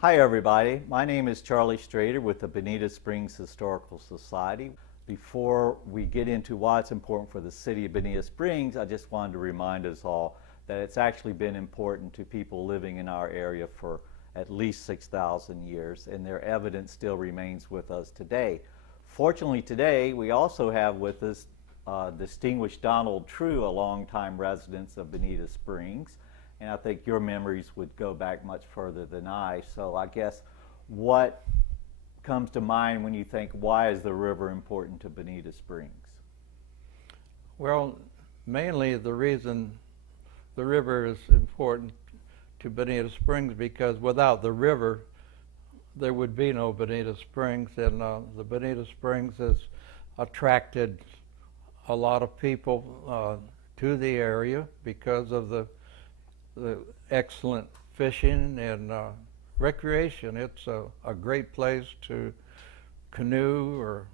Hi everybody, my name is Charlie Strader with the Bonita Springs Historical Society. Before we get into why it's important for the city of Bonita Springs, I just wanted to remind us all that it's actually been important to people living in our area for at least 6,000 years, and their evidence still remains with us today. Fortunately today, we also have with us distinguished Donald TREW, a longtime resident of Bonita Springs. And I think your memories would go back much further than I. So I guess what comes to mind when you think, why is the river important to Bonita Springs? Well, mainly the reason the river is important to Bonita Springs because without the river, there would be no Bonita Springs. And the Bonita Springs has attracted a lot of people to the area because of the excellent fishing and recreation. It's a great place to canoe or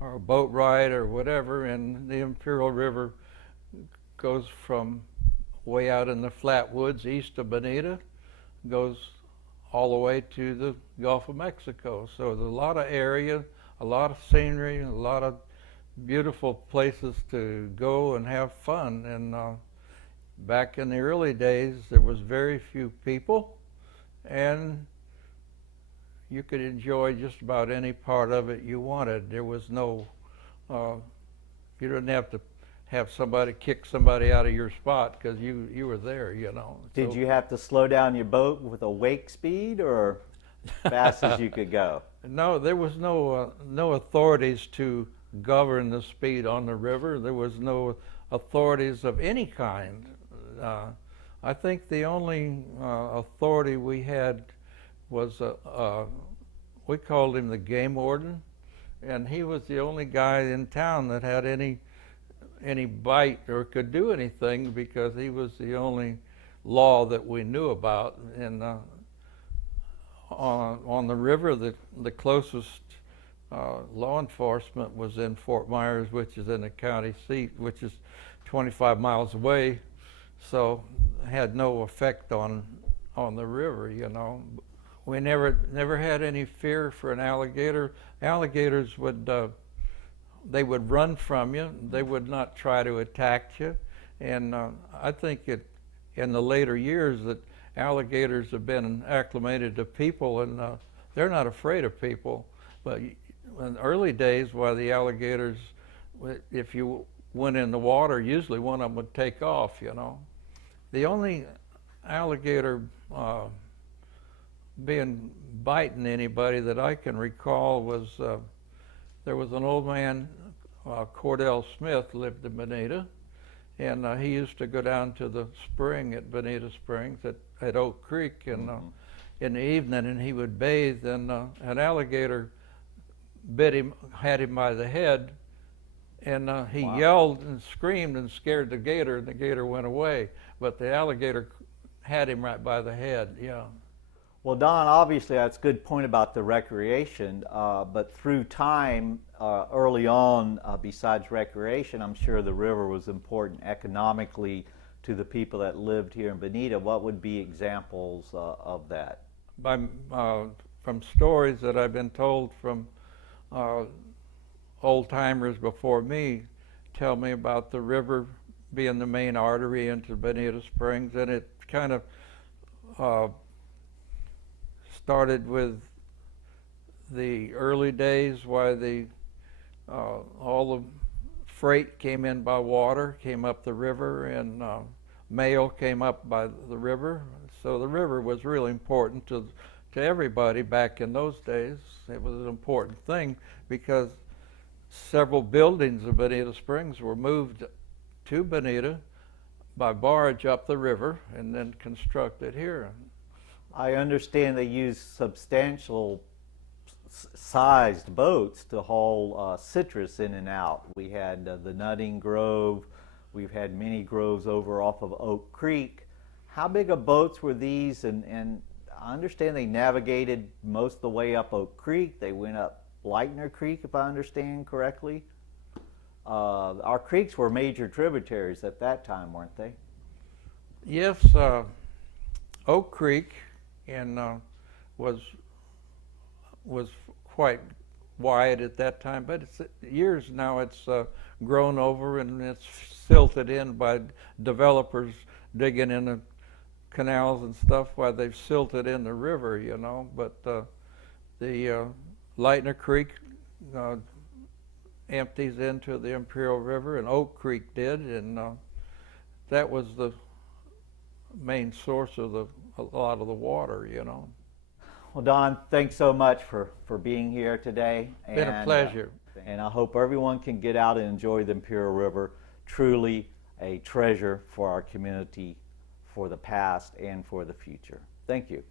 a boat ride or whatever, and the Imperial River goes from way out in the flat woods east of Bonita, goes all the way to the Gulf of Mexico. So there's a lot of area, a lot of scenery, a lot of beautiful places to go and have fun. And back in the early days, there was very few people, and you could enjoy just about any part of it you wanted. There was no, you didn't have to have somebody kick somebody out of your spot because you were there, you know. Did you have to slow down your boat with a wake speed or fast as you could go? No, there was no authorities to govern the speed on the river. There was no authorities of any kind. I think the only authority we had was we called him the game warden, and he was the only guy in town that had any bite or could do anything because he was the only law that we knew about. And on the river, the closest law enforcement was in Fort Myers, which is in the county seat, which is 25 miles away. So had no effect on the river, you know. We never had any fear for an alligator. Alligators would they would run from you. They would not try to attack you. And I think in the later years that alligators have been acclimated to people, and they're not afraid of people. But in the early days, while the alligators, if you went in the water, usually one of them would take off, you know. The only alligator biting anybody that I can recall was there was an old man, Cordell Smith, lived in Bonita, and he used to go down to the spring at Bonita Springs at Oak Creek and in the evening, and he would bathe, and an alligator bit him, had him by the head, and he yelled and screamed and scared the gator, and the gator went away. But the alligator had him right by the head, yeah. Well, Don, obviously that's a good point about the recreation, but through time, early on, besides recreation, I'm sure the river was important economically to the people that lived here in Bonita. What would be examples of that? From stories that I've been told from old-timers before me, tell me about the river being the main artery into Bonita Springs, and it kind of started with the early days why all the freight came in by water, came up the river, and mail came up by the river. So the river was really important to everybody back in those days. It was an important thing because several buildings of Bonita Springs were moved to Bonita by barge up the river and then constructed here. I understand they use substantial sized boats to haul citrus in and out. We had the Nutting Grove, we've had many groves over off of Oak Creek. How big of boats were these? And I understand they navigated most of the way up Oak Creek. They went up Lightner Creek, if I understand correctly. Our creeks were major tributaries at that time, weren't they? Yes, Oak Creek and was quite wide at that time, but it's years now it's grown over and it's silted in by developers digging in the canals and stuff while they've silted in the river, you know. But the Lightner Creek empties into the Imperial River, and Oak Creek did, and that was the main source of a lot of the water, you know. Well, Don, thanks so much for being here today. Been a pleasure. And I hope everyone can get out and enjoy the Imperial River. Truly a treasure for our community, for the past and for the future. Thank you.